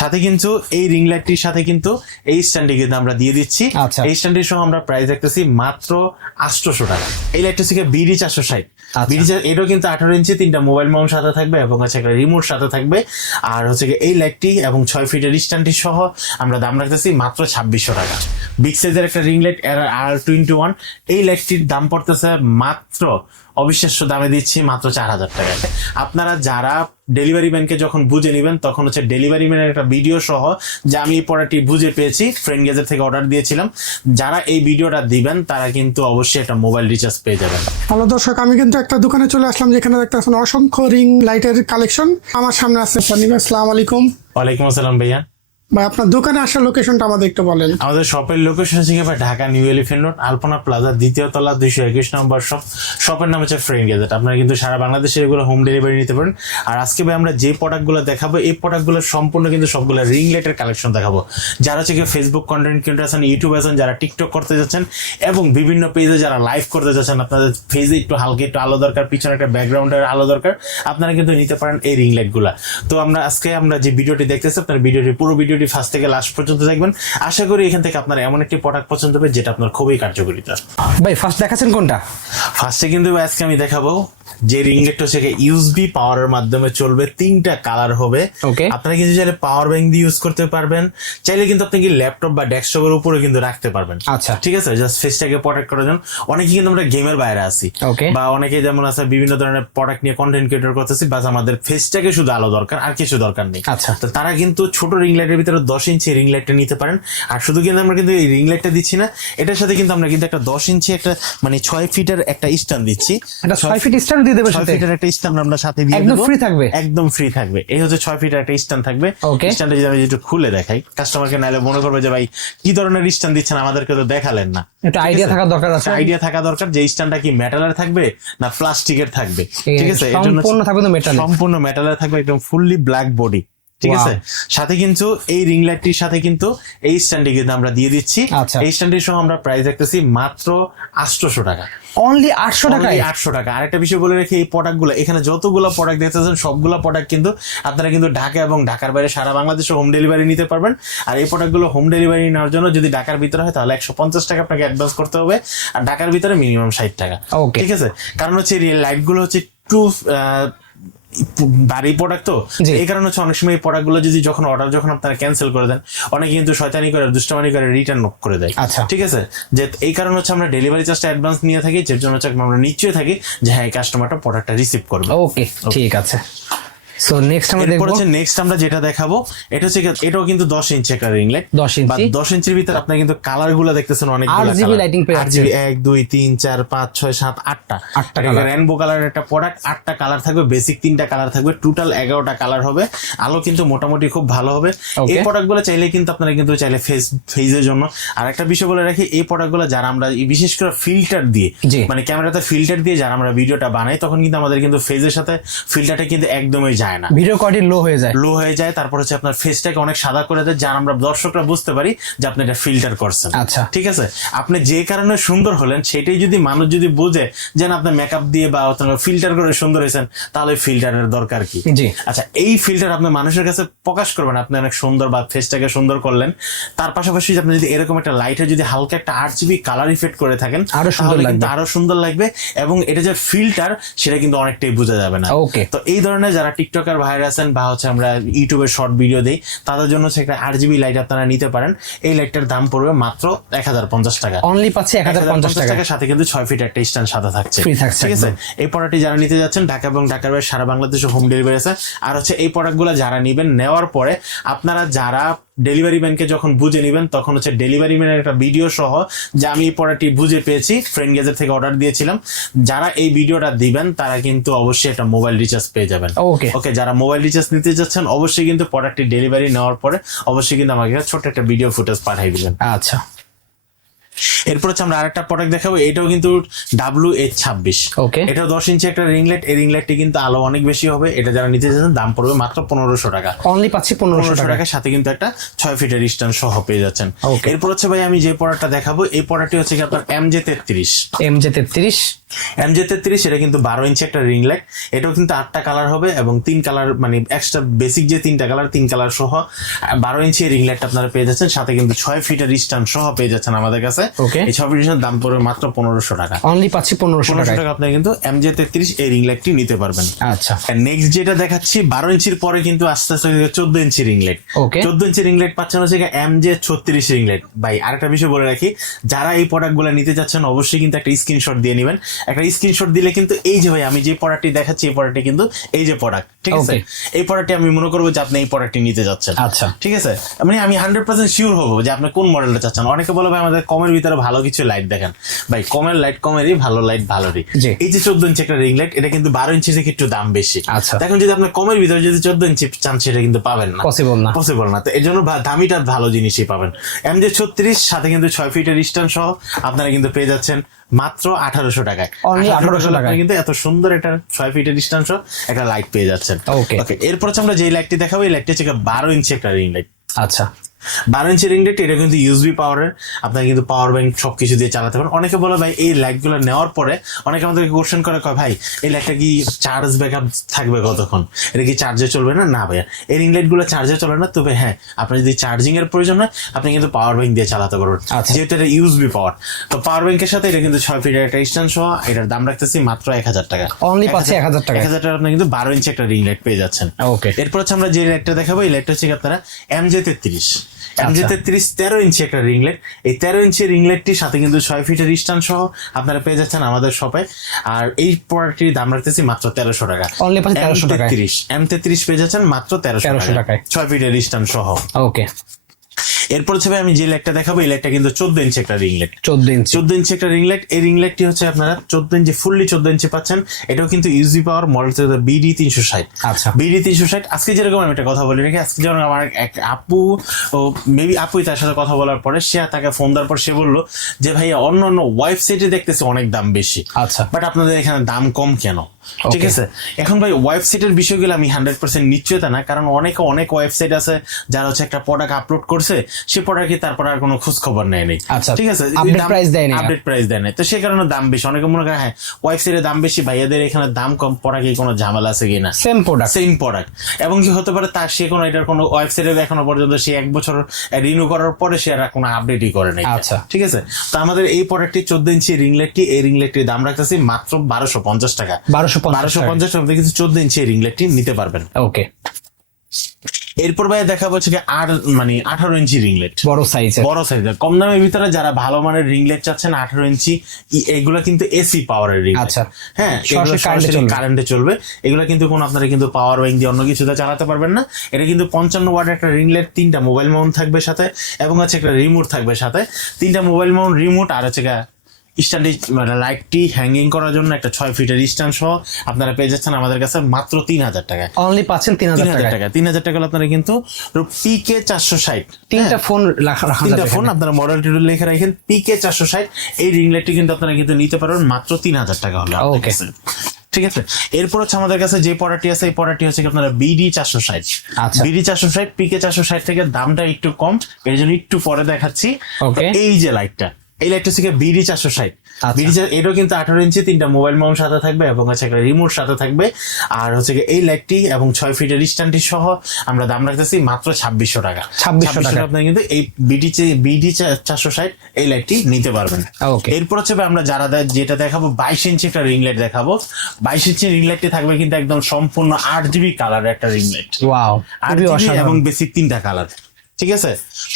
সাথে কিন্তু এই রিং লাইটটির সাথে কিন্তু এই স্ট্যান্ডটি কিন্তু আমরা দিয়ে দিচ্ছি। আচ্ছা। এই স্ট্যান্ডটির সহ আমরা প্রাইস রাখতেছি মাত্র আটশোশো টাকা। এই লাইটটা হচ্ছে বিডি চারশো ষাট। আচ্ছা। বিডি এটাও কিন্তু আঠারো ইঞ্চি তিনটা মোবাইল মাউন্ট সাথে থাকবে এবং হচ্ছে একটা রিমোট সাথে থাকবে। আর হচ্ছে এই লাইটটি এবং ছয় ফিটের স্ট্যান্ডটি সহ আমরা দাম রাখতেছি মাত্র ছাব্বিশশো টাকা। বিগ সাইজের একটা ring light R twenty one এই লাইটটির দাম পড়তেছে মাত্র অবিশ্বাস্য দামে দিচ্ছি মাত্র চার হাজার টাকা আপনারা যারা ডেলিভারি ম্যানকে যখন বুঝে নেবেন তখন হচ্ছে ডেলিভারি ম্যানের একটা ভিডিও সহ যে আমি এই প্রোডাক্টটি বুঝে পেয়েছি ফ্রেন্ড গেজের থেকে অর্ডার দিয়েছিলাম যারা এই ভিডিওটা দিবেন তারা কিন্তু অবশ্যই একটা মোবাইল রিচার্জ পেয়ে যাবেন। হ্যালো দর্শক আমি কিন্তু একটা দোকানে চলে আসলাম যেখানে দেখতে দেখতেছেন অসংখ্য রিং লাইটের কালেকশন আমার সামনে আছে সানিম আসসালাম আলাইকুম। ওয়ালাইকুম আসসালাম ভাইয়া। ভাই, আপনার দোকানে আসার লোকেশনটা আমাদের একটু বলেন। আমাদের শপের লোকেশন হচ্ছে Dhaka new elephant road Alpana plaza দ্বিতীয় তলা, দুইশো একুশ নম্বর শপ শপের নাম হচ্ছে ফ্রেন্ড গেজেট আপনারা কিন্তু সারা বাংলাদেশে এগুলো হোম ডেলিভারি নিতে পারেন। আর আজকে ভাই আমরা যে প্রোডাক্টগুলো দেখাবো, এই প্রোডাক্টগুলো সম্পূর্ণ কিন্তু সবগুলো রিং লাইটের কালেকশন দেখাবো। যারা হচ্ছে ফেসবুক কন্টেন্ট ক্রিয়েটার আছেন ইউটিউব আছেন, যারা টিকটক করতে যাচ্ছেন, এবং বিভিন্ন পেজে যারা লাইভ করতে যাচ্ছেন, আপনাদের ফেজে একটু হালকা একটু আলো দরকার, পিছনে একটা ব্যাকগ্রাউন্ডের আলো দরকার, আপনারা কিন্তু নিতে পারেন এই রিং লাইটগুলা তো আমরা আজকে আমরা যে ভিডিওটি দেখতেছি, আপনার ভিডিওটি পুরো ভিডিওটি ফার্স্ট থেকে লাস্ট পর্যন্ত দেখবেন। আশা করি এখান থেকে আপনার এমন একটি প্রোডাক্ট পছন্দ হবে যেটা আপনার খুবই কার্যকরিতা। ভাই ফার্স্ট দেখাচ্ছেন কোনটা? ফার্স্টে কিন্তু আজকে আমি দেখাবো যে রিং লাইট হচ্ছে ইউএসবি পাওয়ারের মাধ্যমে চলবে তিনটা কালার হবে। আপনারা কিন্তু চাইলে পাওয়ার ব্যাংক দিয়ে ইউজ করতে পারবেন। চাইলে কিন্তু আপনি কি ল্যাপটপ বা ডেস্কটপের উপরে কিন্তু রাখতে পারবেন। আচ্ছা। ঠিক আছে? জাস্ট ফেসটাকে প্রোটেক্ট করার জন্য। অনেকে কিন্তু আমরা গেমের বাইরে আছি. বা অনেকে যেমন আছে বিভিন্ন ধরনের প্রোডাক্ট নিয়ে কন্টেন্ট ক্রিয়েটর করতেছি বাস আমাদের ফেসটাকে শুধু আলো দরকার আর কিছু দরকার নেই। আচ্ছা। তো তারা কিন্তু ছোট রিং লাইটের ভিতরে দশ ইঞ্চি রিং লাইটটা নিতে পারেন। আর শুধু কিন্তু আমরা কিন্তু এই রিং লাইটটা দিচ্ছি না এটার সাথে কিন্তু আমরা কিন্তু একটা দশ ইঞ্চি একটা মানে ছয় ফিটের একটা স্ট্যান্ড দিচ্ছি। একটা ছয় ফিট স্ট্যান্ড দিয়ে দেবে সাথে। ফিটের একটা স্ট্যান্ড আমরা সাথে দিয়ে একদম free থাকবে? একদম ফ্রি থাকবে। এই হচ্ছে ফিটের একটা স্ট্যান্ড থাকবে. যদি আমি একটু খুলে দেখাই কাস্টমারকে নাইলে মনে করবে যে ভাই কি ধরনের স্ট্যান্ড দিচ্ছেন? আমাদেরকে তো দেখালেন না। একটা আইডিয়া থাকা দরকার আছে। আইডিয়া থাকা দরকার যে স্ট্যান্ডটা কি মেটালের থাকবে না প্লাস্টিকের থাকবে? ঠিক আছে সম্পূর্ণ থাকবে তো মেটাল সম্পূর্ণ মেটালের থাকবে একদম ফুললি ব্ল্যাক বডি ঠিক আছে? সাথে কিন্তু এই রিং লাইটটির সাথে কিন্তু এই স্ট্যান্ডটি কিন্তু আমরা দিয়ে দিচ্ছি। আচ্ছা। এই স্ট্যান্ডটির সহ আমরা প্রাইস রাখতেছি মাত্র আটশোশো টাকা। অনলি আটশো টাকায়? আটশো টাকা। আরেকটা বিষয় বলে রেখে এই প্রোডাক্টগুলো এখানে যতগুলো প্রোডাক্ট দেখতেছেন সবগুলো প্রোডাক্ট কিন্তু আপনারা কিন্তু ঢাকা এবং ঢাকার বাইরে সারা বাংলাদেশে হোম ডেলিভারি নিতে পারবেন। আর এই প্রোডাক্টগুলো হোম ডেলিভারি নেওয়ার জন্য যদি ঢাকার ভিতরে হয় তাহলে একশো পঞ্চাশ টাকা আপনাকে অ্যাডভান্স করতে হবে। আর ঢাকার ভিতরে মিনিমাম ষাট টাকা। ঠিক আছে? কারণ হচ্ছে লাইটগুলো হচ্ছে টু বাড়ি প্রোডাক্ট তো। এই কারণে হচ্ছে অনেক সময় এই প্রোডাক্টগুলো যদি যখন অর্ডার যখন আপনারা ক্যান্সেল করে দেন অনেকে কিন্তু শয়তানি করে দুষ্টমানি করে রিটার্ন করে দেয়। আচ্ছা। ঠিক আছে? যে এই কারণে হচ্ছে আমরা ডেলিভারি চার্জটা অ্যাডভান্স নিয়ে থাকি যে জন্য হচ্ছে আমরা নিশ্চয়ই থাকি যে হ্যাঁ এই কাস্টমারটা প্রোডাক্টটা রিসিভ করবে। ওকে ঠিক আছে। সো নেক্সট আমরা এরপর হচ্ছে নেক্সট আমরা যেটা দেখাবো এটা হচ্ছে এটাও কিন্তু দশ ইঞ্চি একটা রিং লাইট 10 ইঞ্চি। দশ ইঞ্চির ভিতরে আপনার কিন্তু কালারগুলো দেখতেছেন অনেক পেয়ে যাচ্ছে। এক দুই তিন চার পাঁচ ছয় সাত আটটা। আটটা colour। রেনবো কালারের একটা প্রোডাক্ট কালার থাকবে বেসিক কালার থাকবে টোটাল কালার হবে। আলো কিন্তু মোটামুটি খুব ভালো হবে। এই প্রোডাক্টগুলো চাইলে কিন্তু আপনারা কিন্তু চাইলে ফেস ফেজের জন্য। আর একটা বিষয় বলে রাখি এই প্রোডাক্টগুলো যারা আমরা বিশেষ করে ফিল্টার দিয়ে। মানে ক্যামেরাতে ফিল্টার দিয়ে যারা আমরা ভিডিওটা বানাই তখন কিন্তু আমাদের কিন্তু ফেজের সাথে ফিল্টারটা কিন্তু একদমই যায় না ভিডিও কোয়ালিটি লো হয়ে যায় লো হয়ে যায় তারপর হচ্ছে আপনার ফেসটাকে অনেক সাদা করে দেয় যার আমরা দর্শকরা বুঝতে পারি যে আপনি এটা ফিল্টার করছেন আচ্ছা। ঠিক আছে আপনি যে কারণে সুন্দর হলেন সেটাই যদি মানুষ যদি বোঝে যে না আপনি মেকআপ দিয়ে বা ফিল্টার করে সুন্দর হয়েছেন তাহলে ফিল্টারের দরকার কি জি। আচ্ছা এই ফিল্টার আপনি মানুষের কাছে প্রকাশ করবেন আপনি অনেক সুন্দর বা ফেসটাকে সুন্দর করলেন তার পাশাপাশি আপনি যদি এরকম একটা লাইটে যদি হালকা একটা আট জিবি কালার ইফেক্ট করে থাকেন আরও সুন্দর লাগবে। আরও সুন্দর লাগবে এবং এটা যে ফিল্টার সেটা কিন্তু অনেকটাই বোঝা যাবে না Okay. তো এই ধরনের যারা টিকটকার ভাইরা আছেন বা হচ্ছে আমরা ইউটিউবে শর্ট ভিডিও দিই তাদের জন্য হচ্ছে একটা আর জিবি লাইট আপনারা নিতে পারেন। এই লাইটটার দাম পড়বে মাত্র এক হাজার পঞ্চাশ টাকা। অনলি পাচ্ছে এক হাজার পঞ্চাশ টাকার সাথে কিন্তু ছয় ফিট একটা স্ট্যান্ড সাদা থাকছে। ঠিক আছে? এই প্রোডাক্টটি যারা নিতে যাচ্ছেন ঢাকা এবং ঢাকার বাইরে সারা বাংলাদেশে হোম ডেলিভারি আছে। আর হচ্ছে এই প্রোডাক্টগুলো যারা নেবেন নেওয়ার পরে আপনারা যারা ডেলিভারি ম্যানকে যখন বুঝে নেবেন তখন হচ্ছে ডেলিভারি ম্যানের একটা ভিডিও সহ যে আমি এই প্রোডাক্টটি বুঝে পেয়েছি ফ্রেন্ড গেজের থেকে অর্ডার দিয়েছিলাম। যারা এই ভিডিওটা দিবেন তারা কিন্তু অবশ্যই একটা মোবাইল রিচার্জ পেয়ে যাবেন। ওকে ওকে যারা মোবাইল রিচার্জ নিতে যাচ্ছেন অবশ্যই কিন্তু প্রোডাক্টটি ডেলিভারি নেওয়ার পরে অবশ্যই কিন্তু আমাকে ছোট্ট একটা ভিডিও ফুটেজ পাঠিয়ে দিবেন। আচ্ছা। এরপর হচ্ছে আমরা আরেকটা প্রোডাক্ট দেখাবো এটাও কিন্তু ডাব্লিউ এইচ ছাব্বিশ। ওকে এটা দশ ইঞ্চি একটা রিংলেট এই রিংলেটটি কিন্তু আলো অনেক বেশি হবে এটা যারা নিতে চাচ্ছেন দাম পড়বে মাত্র পনেরোশো টাকা। অনলি পাচ্ছি পনেরোশো পনেরোশো টাকা টাকার সাথে কিন্তু একটা ছয় ফিটের স্ট্যান্ড সহ পেয়ে যাচ্ছেন। এরপর হচ্ছে ভাই আমি যে প্রোডাক্টটা দেখাবো এই প্রোডাক্টটি হচ্ছে কি আপনার এম জে তেত্রিশ। এম জে তেত্রিশ। এম জে তেত্রিশ এটা কিন্তু বারো ইঞ্চি একটা রিং লাইট এটাও কিন্তু আটটা কালার হবে এবং তিন কালার মানে এক্সট্রা বেসিক যে তিনটা কালার তিন কালার সহ বারো ইঞ্চি রিং আপনারা পেয়ে যাচ্ছেন সাথে কিন্তু ছয় ফিটের স্ট্যান্ড সহ পেয়ে যাচ্ছেন আমাদের কাছে. এই ছয় দাম পড়বে মাত্র পনেরোশো টাকা। অনলি পাচ্ছি পনেরোশো টাকা আপনি কিন্তু তেত্রিশ এই রিং লাইটটি নিতে পারবেন। আচ্ছা। নেক্সট যেটা দেখাচ্ছি বারো ইঞ্চির পরে কিন্তু আস্তে আস্তে চোদ্দ ইঞ্চি রিংলেট Okay. চোদ্দ ইঞ্চি রিংলেট পাচ্ছেন হচ্ছে ছত্রিশ রিংলেট ভাই আরেকটা বিষয় বলে রাখি যারা এই নিতে অবশ্যই কিন্তু একটা স্ক্রিনশট দিয়ে নেবেন। একটা স্ক্রিনশট দিলে কিন্তু এই যে ভাই আমি যে প্রোডাক্টটি দেখাচ্ছি এই প্রোডাক্টটি কিন্তু এই যে প্রোডাক্ট ঠিক আছে. এই প্রোডাক্টটি আমি মনে করব যে আপনি এই প্রোডাক্টটি নিতে যাচ্ছেন। আচ্ছা। ঠিক আছে? মানে আমি হান্ড্রেড পার্সেন্ট শিওর হব যে আপনি কোন মডেলটা চাচ্ছেন। অনেকে বলে আমাদের কমের ভিতরে ভালো কিছু লাইট দেখেন। ভাই কমের লাইট কমেরই ভালো লাইট ভালোরই। এই যে চোদ্দ ইঞ্চি একটা রিং লাইট এটা কিন্তু বারো ইঞ্চি থেকে একটু দাম বেশি। আচ্ছা। দেখুন যদি আপনার কমের ভিতরে যদি চোদ্দ ইঞ্চি চান সেটা কিন্তু পাবেন না। পসিবল না। পসিবল না। তো এর জন্য দামিটা ভালো জিনিসই পাবেন। এম যে ছত্রিশ সাথে কিন্তু ছয় ফিটের স্ট্যান্ড সহ আপনারা কিন্তু পেয়ে যাচ্ছেন মাত্র আঠারোশো টাকায়। আঠারোশো 1800 টাকায়। কিন্তু এত সুন্দর একটা ছয় ফিটের সহ একটা লাইট পেয়ে যাচ্ছেন। ওকে এরপর আমরা যে লাইটটি দেখাবো এই লাইটটি হচ্ছে বারো ইঞ্চি একটা রিং লাইট আচ্ছা। বারো ইঞ্চি রিং লাইট এটা কিন্তু ইউএসবি পাওয়ারের আপনারা কিন্তু পাওয়ার ব্যাংক সবকিছু দিয়ে চালাতে পারেন। অনেকে বলে ভাই এই লাইটগুলো নেওয়ার পরে অনেকে আমাদেরকে কোশ্চেন করে কয় ভাই এই লাইটটা কি চার্জ ব্যাকআপ থাকবে কতক্ষণ? এটা কি চার্জে চলবে না? না ভাইয়া। এই রিং লাইটগুলো চার্জে চলে না। তবে হ্যাঁ আপনার যদি চার্জিং এর প্রয়োজন হয় আপনি কিন্তু পাওয়ার ব্যাংক দিয়ে চালাতে পারবেন। আচ্ছা। যেহেতু এটা ইউএসবি পাওয়ার তো পাওয়ার ব্যাংকের সাথে এটা কিন্তু ছয় ফিটের একটা স্ট্যান্ড সহ এটার দাম রাখতেছি মাত্র এক হাজার টাকা। Only পাচ্ছি 1000 টাকায়। এক হাজার টাকা আপনি কিন্তু বারো ইঞ্চি একটা রিং লাইট পেয়ে যাচ্ছেন। ওকে এরপর হচ্ছে আমরা যে লাইটটা দেখাবো এই লাইটটা হচ্ছে আপনারা এম জে তেত্রিশ। এম জে তেত্রিশ তেরো ইঞ্চি একটা রিংলেট এই তেরো ইঞ্চি রিংলেটটির সাথে কিন্তু ছয় ফিটের স্ট্যান্ড সহ আপনারা পেয়ে যাচ্ছেন আমাদের শপে আর এই প্রোডাক্টটির দাম রাখতেছি মাত্র তেরোশো টাকা। তেরোশো পাচ্ছি 1300 তেত্রিশ এম তেত্রিশ পেয়ে যাচ্ছেন মাত্র তেরোশো টাকায়। ছয় ফিটের স্ট্যান্ড সহ। ওকে এরপর হচ্ছে আমি যে লাইটটা দেখাবো এই লাইটটা কিন্তু চোদ্দ ইঞ্চি একটা রিংলেট চোদ্দ ইঞ্চি চোদ্দ ইঞ্চি একটা রিংলাইট এই রিংলাইটটি হচ্ছে আপনারা চোদ্দ ইঞ্চি ফুললি চোদ্দ ইঞ্চি পাচ্ছেন। এটাও কিন্তু ইউজি পাওয়ার মডেল বিডি তিনশো ষাট। আচ্ছা। বিডি তিনশো ষাট আজকে যেরকম আমি একটা কথা বলি রেখে আজকে যেমন আমার এক আপু ও মেবি আপুই তার সাথে কথা বলার পরে সে তাকে ফোন দেওয়ার পর সে বলল যে ভাইয়া অন্য অন্য ওয়েবসাইটে দেখতেছে অনেক দাম বেশি। আচ্ছা। বাট আপনাদের এখানে দাম কম কেন? ঠিক. আছে? এখন ভাই ওয়েবসাইটের বিষয়গুলো আমি হান্ড্রেড পার্সেন্ট নিশ্চয়তা না কারণ অনেক অনেক ওয়েবসাইট আছে যারা হচ্ছে একটা প্রোডাক্ট আপলোড করছে সে প্রোডাক্টে তারপর আর কোনো খোঁজ খবর নেয়নি আচ্ছা। ঠিক আছে। আপডেট প্রাইস দেয় না তো সে কারণে দাম বেশি। অনেকে মনে করে হ্যাঁ ওয়েবসাইটে দাম বেশি ভাইয়াদের এখানে দাম কম পড়া কি কোনো ঝামেলা আছে কিনা? সেম প্রোডাক্ট সেম প্রোডাক্ট এবং কি হতে পারে তার সে কোনো এটার কোনো ওয়েবসাইটে এখনও পর্যন্ত সে এক বছর রিনিউ করার পরে সে আর কোনো আপডেটই করে নাই। আচ্ছা। ঠিক আছে? তো আমাদের এই প্রোডাক্টটি চোদ্দ ইঞ্চি রিংলেটটি এই রিংলেটটির দাম রাখতেছি মাত্র বারোশো পঞ্চাশ টাকা। 1250 বারোশো। পঞ্চাশ কিন্তু চোদ্দ ইঞ্চি রিংলেটটি নিতে পারবেন। ওকে এরপর ভাই দেখা হচ্ছে কি আর মানে আঠারো ইঞ্চি রিংলেট বড় সাইজের বড় সাইজের কম দামের ভিতরে যারা ভালো মানের রিংলেট চাচ্ছেন আঠারো ইঞ্চি এগুলো কিন্তু এসি পাওয়ারের রিং আচ্ছা। হ্যাঁ কারেন্টে চলবে। এগুলো কিন্তু কোনো আপনারা কিন্তু পাওয়ার ব্যাংক দিয়ে অন্য কিছুতে চালাতে পারবেন না। এটা কিন্তু পঞ্চান্ন ওয়াট একটা রিংলেট তিনটা মোবাইল মাউন্ট থাকবে সাথে এবং হচ্ছে একটা রিমোট থাকবে সাথে। তিনটা মোবাইল মাউন্ট রিমোট আর হচ্ছে স্ট্যান্ডে মানে লাইটটি হ্যাঙ্গিং করার জন্য একটা ছয় ফিটের স্ট্যান্ড সহ আপনারা পেয়ে যাচ্ছেন আমাদের কাছে মাত্র তিন হাজার টাকায় অনলি পাচ্ছেন তিন হাজার টাকা টাকা। তিন হাজার টাকা হলে আপনারা কিন্তু পিকে চারশো ষাট। তিনটা ফোন রাখা তিনটা ফোন আপনারা মডেল টিডল লিখে রাখেন পিকে চারশো ষাট। এই রিং লাইটটি কিন্তু আপনারা কিন্তু নিতে পারবেন মাত্র তিন হাজার টাকা হলে. কাছে। ঠিক আছে? এরপর হচ্ছে আমাদের কাছে যে পড়াটি আছে এই পড়াটি হচ্ছে আপনারা বিডি চারশো ষাট। আচ্ছা। বিডি চারশো ষাট পিকে চারশো ষাট থেকে দামটা একটু কম এর জন্য একটু পরে দেখাচ্ছি। এই যে লাইটটা এই লাইটটা হচ্ছে বিডি চারশো ষাট। আচ্ছা। বিডি এটাও কিন্তু আঠারো ইঞ্চি তিনটা মোবাইল মাউন্ট সাথে থাকবে এবং হচ্ছে একটা রিমোট সাথে থাকবে। আর হচ্ছে এই লাইটটি এবং ছয় ফিটের স্ট্যান্ডটি সহ আমরা দাম রাখতেছি মাত্র ছাব্বিশশো টাকা। 2600 টাকা। আপনারা কিন্তু এই বিডি বিডি চারশো ষাট এই লাইটটি নিতে পারবেন। এরপর হচ্ছে আমরা যারা যেটা দেখাবো বাইশ ইঞ্চি একটা রিং লাইট দেখাবো। বাইশ ইঞ্চি রিং লাইটটি থাকবে কিন্তু একদম সম্পূর্ণ আট জিবি কালার একটা রিং লাইট ওয়াও আট জিবি এবং বেসিক তিনটা কালার ঠিক আছে?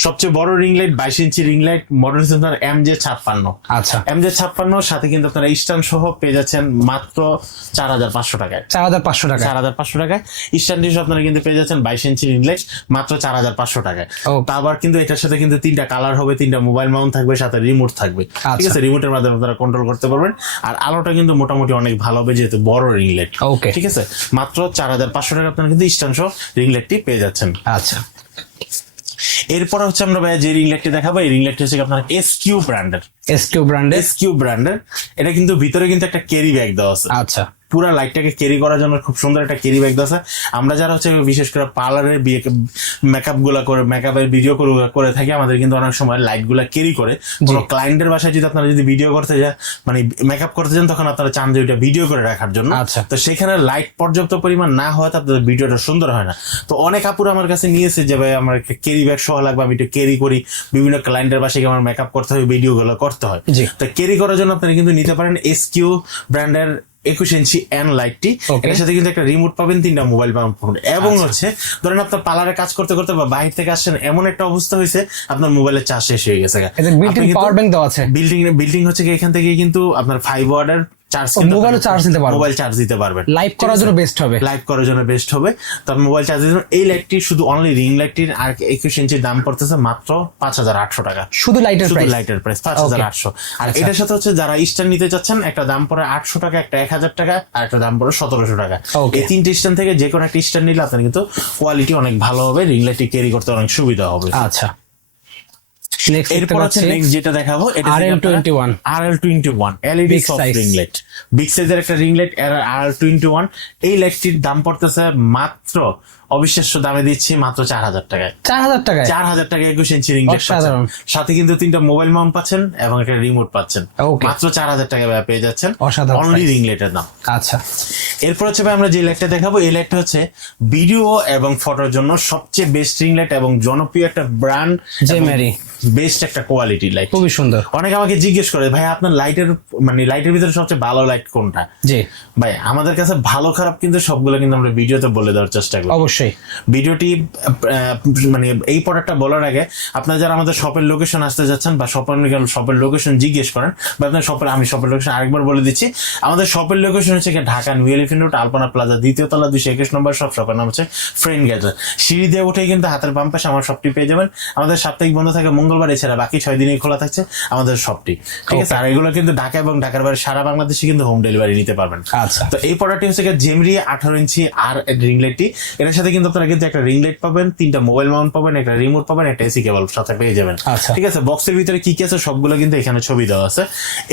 সবচেয়ে বড় রিং লাইট বাইশ ইঞ্চি রিং লাইট মডেল হচ্ছে আপনার এম জে ছাপ্পান্ন। আচ্ছা। এম জে ছাপ্পান্ন সাথে কিন্তু আপনারা স্ট্যান্ড সহ পেয়ে যাচ্ছেন মাত্র চার হাজার পাঁচশো টাকায়। চার হাজার পাঁচশো টাকা চার হাজার পাঁচশো টাকায়। স্ট্যান্ড হিসেবে আপনারা কিন্তু পেয়ে যাচ্ছেন বাইশ ইঞ্চি রিংলেট মাত্র চার হাজার পাঁচশো টাকায়। আবার কিন্তু এটার সাথে কিন্তু তিনটা কালার হবে তিনটা মোবাইল মাউন্ট থাকবে সাথে রিমোট থাকবে। ঠিক আচ্ছা। আছে? রিমোটের মাধ্যমে আপনারা কন্ট্রোল করতে পারবেন। আর আলোটা কিন্তু মোটামুটি অনেক ভালো হবে যেহেতু বড় রিংলেট ওকে ঠিক আছে? মাত্র চার হাজার পাঁচশো টাকা আপনারা কিন্তু স্ট্যান্ড সহ রিংলেটটি পেয়ে যাচ্ছেন। আচ্ছা। এরপর হচ্ছে আমরা ভাইয়া যে লাইটটা দেখাবো এই রিং লাইটটা হচ্ছে আপনার এস কিউ ব্র্যান্ডের এস কিউ ব্র্যান্ডের এস কিউ ব্র্যান্ডের এটা কিন্তু ভিতরে কিন্তু একটা ক্যারি ব্যাগ দেওয়া আছে। আচ্ছা। পুরো লাইটটাকে ক্যারি করার জন্য খুব সুন্দর একটা ক্যারি ব্যাগ আছে। আমরা যারা হচ্ছে বিশেষ করে পার্লারের মেকআপগুলা করে মেকআপের ভিডিও করে থাকি আমাদের কিন্তু অনেক সময় লাইটগুলা ক্যারি করে কোনো ক্লায়েন্টের বাসায় যদি আপনারা যদি ভিডিও করতে যান মানে মেকআপ করতে যান তখন আপনারা চান যে ওইটা ভিডিও করে রাখার জন্য। আচ্ছা। তো সেখানে লাইট পর্যাপ্ত পরিমাণ না হওয়াতে আপনাদের ভিডিওটা সুন্দর হয় না। তো অনেক আপুর আমার কাছে নিয়েছে যে ভাই আমার ক্যারি ব্যাগ সহ লাগবে আমি একটু ক্যারি করি। বিভিন্ন ক্লায়েন্টের বাসায় আমার মেকআপ করতে হয় ভিডিও গুলো করতে হয়। তো ক্যারি করার জন্য আপনারা কিন্তু নিতে পারেন এসকিউ ব্র্যান্ডের একুশ ইঞ্চি এন লাইটটি. এর সাথে কিন্তু একটা রিমোট পাবেন তিনটা মোবাইল ফোন এবং হচ্ছে ধরেন আপনার পার্লারে কাজ করতে করতে বা বাইরে থেকে আসছেন এমন একটা অবস্থা হয়েছে আপনার মোবাইলের চার্জ শেষ হয়ে গেছে বিল্ডিং দেওয়া আছে। বিল্ডিং বিল্ডিং হচ্ছে এখান থেকে কিন্তু আপনার ফাইভ ওয়ার্ডের চার্জ ও, mobile দিতে পারবেন। মোবাইল চার্জ দিতে পারবেন। লাইভ করার জন্য বেস্ট হবে। লাইভ করার জন্য বেস্ট হবে। তবে মোবাইল চার্জ দিতে এই লাইটটি শুধু অনলি রিং লাইটটির আর একুশ ইঞ্চির দাম পড়তেছে মাত্র পাঁচ হাজার আটশো টাকা। শুধু লাইটের শুধু লাইটের প্রাইস পাঁচ হাজার আটশো। আর এটার সাথে হচ্ছে যারা স্ট্যান্ড নিতে চাচ্ছেন একটা দাম পড়ে আটশো টাকা একটা এক হাজার টাকা আর একটা দাম পড়ে সতেরোশো টাকা। এই তিনটে স্ট্যান্ড থেকে যে কোনো একটা স্ট্যান্ড নিলে আপনার কিন্তু কোয়ালিটি অনেক ভালো হবে রিং লাইটটি ক্যারি করতে অনেক সুবিধা হবে। আচ্ছা। এরপর পাচ্ছি নেক্সট যেটা দেখাবো এটা RL21 R L twenty one LED soft size. Ring light big সাইজের একটা ring light R twenty one এই লাইটটির দাম পড়তেছে মাত্র অবিশ্বাস্য দামে দিচ্ছি মাত্র চার হাজার টাকায়। চার হাজার টাকায়? চার হাজার টাকা একুশ ইঞ্চি রিং লাইট অসাধারণ। সাথে কিন্তু তিনটা মোবাইল মাউন্ট পাচ্ছেন এবং একটা রিমোট পাচ্ছেন। মাত্র চার হাজার টাকা পেয়ে যাচ্ছেন। অসাধারণ অনলি price। রিং লাইটের দাম। আচ্ছা। এরপর হচ্ছে ভাই আমরা যে লাইটটা দেখাবো এই লাইটটা হচ্ছে ভিডিও এবং ফটোর জন্য সবচেয়ে বেস্ট রিংলেট এবং জনপ্রিয় একটা ব্র্যান্ড Gemery। বেস্ট একটা কোয়ালিটি লাইট খুবই সুন্দর। অনেকে আমাকে জিজ্ঞেস করে ভাই আপনার লাইটের মানে লাইটের ভিতরে সবচেয়ে ভালো লাইট কোনটা? জি। ভাই আমাদের কাছে ভালো খারাপ কিন্তু সবগুলো কিন্তু আমরা ভিডিওতে বলে দেওয়ার চেষ্টা করি। অবশ্যই। ভিডিওটি মানে এই প্রোডাক্টটা বলার আগে আপনারা যারা আমাদের শপের লোকেশন আসতে যাচ্ছেন বা শপের শপের লোকেশন জিজ্ঞেস করেন বা আপনার শপের আমি শপের লোকেশন আরেকবার বলে দিচ্ছি আমাদের শপের লোকেশন হচ্ছে Dhaka new elephant road Alpana plaza দ্বিতীয় তলা দুইশো একুশ নম্বর শপ শপের নাম হচ্ছে ফ্রেন্ড গ্যাজার সিঁড়ি দিয়ে উঠেই কিন্তু হাতের বাম পাশে আমার শপটি পেয়ে যাবেন। আমাদের সাপ্তাহিক বন্ধ থাকে মঙ্গলবার এছাড়া বাকি ছয় দিনই খোলা থাকছে আমাদের শপটি ঠিক আছে? আর এগুলো কিন্তু ঢাকা এবং ঢাকার বাইরে সারা বাংলাদেশে কিন্তু হোম ডেলিভারি নিতে পারবেন। আচ্ছা। তো এই প্রোডাক্টটি হচ্ছে জেমরি আঠারো ইঞ্চি আর রিং লাইটটি এটার সাথে কিন্তু আপনারা কিন্তু একটা রিং লাইট পাবেন তিনটা মোবাইল মাউন্ট পাবেন একটা রিমোট পাবেন একটা এসি কেবল সাথে পেয়ে যাবেন। আচ্ছা। ঠিক আছে? বক্সের ভিতরে কি কি আছে সবগুলো কিন্তু এখানে ছবি দেওয়া আছে।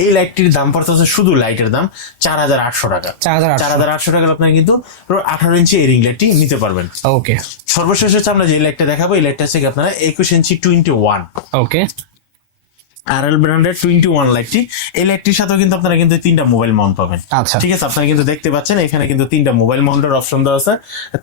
এই লাইটটির দাম পড়তে হচ্ছে শুধু লাইটের দাম চার হাজার আটশো টাকা। 4,800 চার হাজার আটশো টাকা আপনারা কিন্তু আঠারো ইঞ্চি এই রিং লাইটটি নিতে পারবেন। ওকে সর্বশেষ হচ্ছে আমরা যে লাইটটা দেখাবো এই লাইটটা হচ্ছে আপনারা একুশ ইঞ্চি টোয়েন্টি ওয়ান ওকে আর এল ব্র্যান্ডের টোয়েন্টি ওয়ান লাইটটি এই লাইটটির সাথেও কিন্তু আপনারা কিন্তু তিনটা মোবাইল মাউন্ট পাবেন। আচ্ছা। ঠিক আছে? আপনারা কিন্তু দেখতে পাচ্ছেন এখানে কিন্তু তিনটা মোবাইল মাউন্টের অপশন দেওয়া আছে।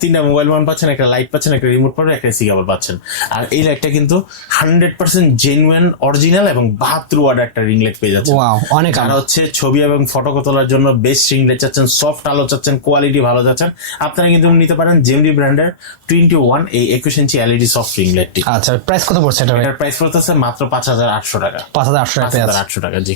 তিনটা মোবাইল মাউন্ট পাচ্ছেন একটা লাইট পাচ্ছেন একটা রিমোট পাবেন একটা এসি কেবল পাচ্ছেন। আর এই লাইটটা কিন্তু হান্ড্রেড পার্সেন্ট জেনুইন অরিজিনাল এবং বাহাত্তর ওয়ার্ড একটা রিং লাইট পেয়ে যাচ্ছে অনেক আলো হচ্ছে ছবি এবং ফটো তোলার জন্য বেস্ট রিং লাইট চাচ্ছেন সফট আলো চাচ্ছেন কোয়ালিটি ভালো চাচ্ছেন আপনারা কিন্তু নিতে পারেন জেমডি ব্র্যান্ডের টোয়েন্টি ওয়ান এই একুশ ইঞ্চি এলইডি সফট রিং লাইটটি আচ্ছা প্রাইস কত পড়ছে এটা? এটার প্রাইস পড়তেছে মাত্র পাঁচ হাজার আটশো টাকা। পাঁচ হাজার আটশো পাঁচ টাকা আটশো টাকা জি।